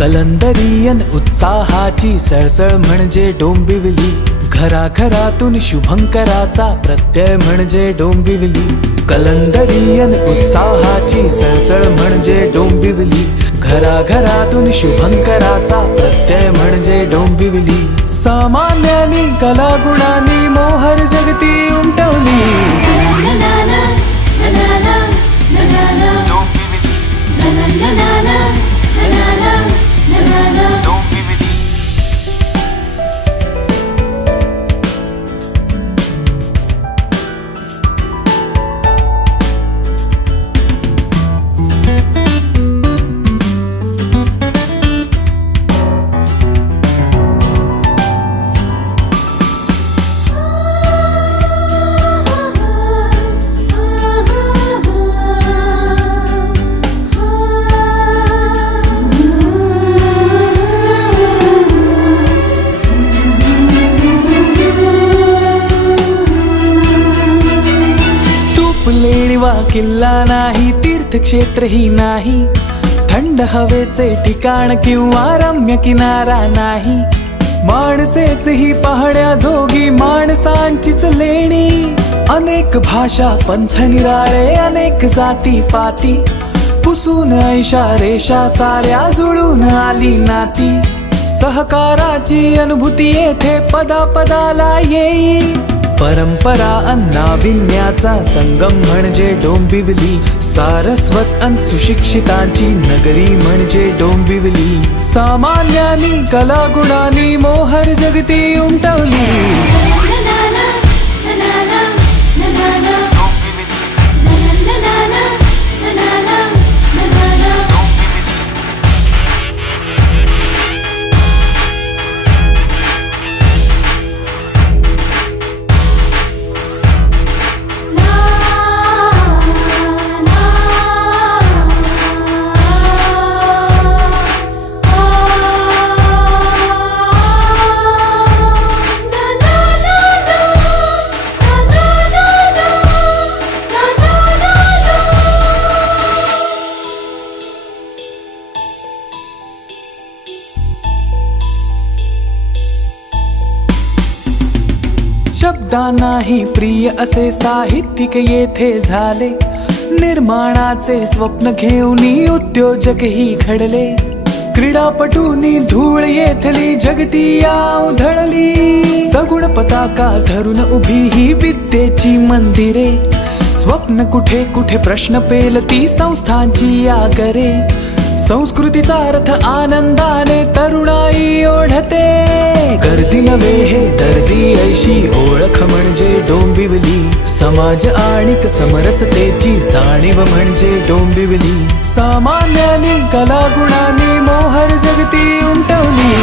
कलंदरियन उत्साहाची सळसळ म्हणजे डोंबिवली. घराघरातून शुभंकराचा प्रत्यय म्हणजे डोंबिवली. कलंदरियन उत्साहाची सळसळ म्हणजे डोंबिवली. घराघरातून शुभंकराचा प्रत्यय म्हणजे डोंबिवली. सामान्यानी कलागुणांनी मोहर जगती उमटवली. लेणीवा किल्ला नाही तीर्थक्षेत्रही नाही. थंड हवेचे ठिकाण किंवा रम्य किनारा नाही. माणसेच ही पाहण्या जोगी माणसांचीच लेणी. अनेक भाषा पंथ निराळे अनेक जाती पाती. पुसून ऐशा रेषा साऱ्या जुळून आली नाती. सहकाराची अनुभूती येथे पदा पदाला येई परंपरा अन्नाभिन्याचा संगम म्हणजे डोंबिवली. सारस्वत अन सुशिक्षितांची नगरी म्हणजे डोंबिवली. सामान्यानी कलागुणांनी मोहर जगती उमटवली. शब्दांनाही प्रिय असे साहित्यिक येथे झाले. निर्माणाचे स्वप्न घेऊन उद्योजकही घडले. क्रीडापटूंनी धूळ येथली जगती उधळली सगुण पताका धरून उभी ही विद्येची मंदिरे. स्वप्न कुठे कुठे प्रश्न पेलती संस्थांची आगरे. संस्कृतीचा अर्थ आनंदाने तरुणाई ओढते. गर्दी नवे हे दर्दी ऐशी ओळख म्हणजे डोंबिवली. समाज आणि समरसतेची जाणीव म्हणजे डोंबिवली. सामान्याने कला गुणाने मोहर जगती उमटवली.